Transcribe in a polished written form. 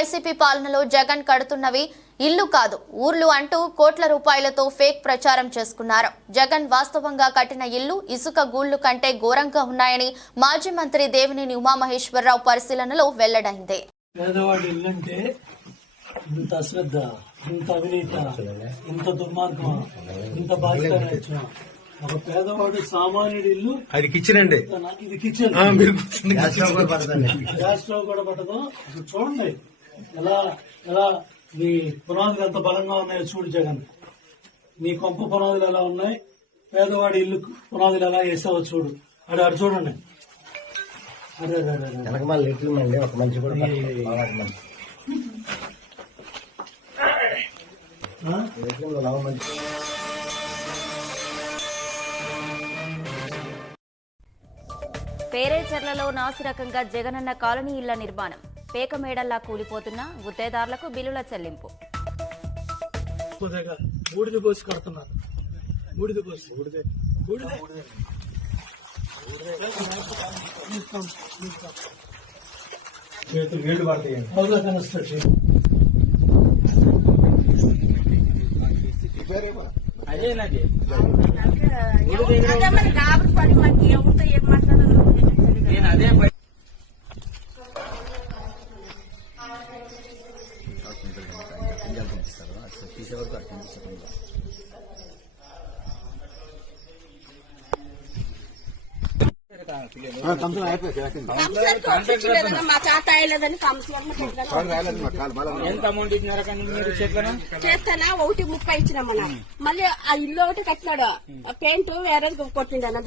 YCP పాలనలో జగన్ కడుతున్నవి ఇల్లు కాదు ఊర్లు అంటూ కోట్ల రూపాయలతో ఫేక్ ప్రచారం చేసుకున్నారు. జగన్ వాస్తవంగా కట్టిన ఇల్లు ఇసుక గూళ్లు కంటే ఘోరంగా ఉన్నాయని మాజీ మంత్రి దేవినేని ఉమామహేశ్వరరావు పరిశీలనలో వెల్లడైంది. పేదవాడి ఇల్లంటే ఇంత అశ్రద్ధ, ఇంత అవినీత, ఇంత దుర్మార్గం, ఇంత బాధ్యత. ఒక పేదవాడు సామాన్యుడి ఇల్లు అది కిచెన్ అండి, ఇది కిచెన్, గ్యాస్ స్టవ్ కూడా పట్టదు. చూడండి ఎలా ఎలా మీ పునాదులు ఎంత బలంగా ఉన్నాయో చూడు జగన్. మీ కొంప పునాదులు ఎలా ఉన్నాయి, పేదవాడి ఇల్లు పునాదులు ఎలా వేసావో చూడు. అడు చూడండి. ఒక మంచి కూడా పేరేచెర్లలో నాసిరకంగా జగనన్న కాలనీ ఇళ్ల నిర్మాణం. పేకమేడల్లా కూలిపోతున్న గుత్తేదారులకు బిల్లుల చెల్లింపు. బూడిద పోసి కడుతున్నారు. బూడిద పోసి నీళ్లు పడతాయి. కన్స్ట్రక్షన్ అదేనాది నేను అదే ఎంత అమౌంట్ ఇచ్చినారా కానీ మీరు చేస్తానా 1.30 ఇచ్చినామన్నా. మళ్ళీ ఆ ఇల్లు ఒకటి కట్టినాడు, పెయింట్ వేరే కొట్టిండన్న.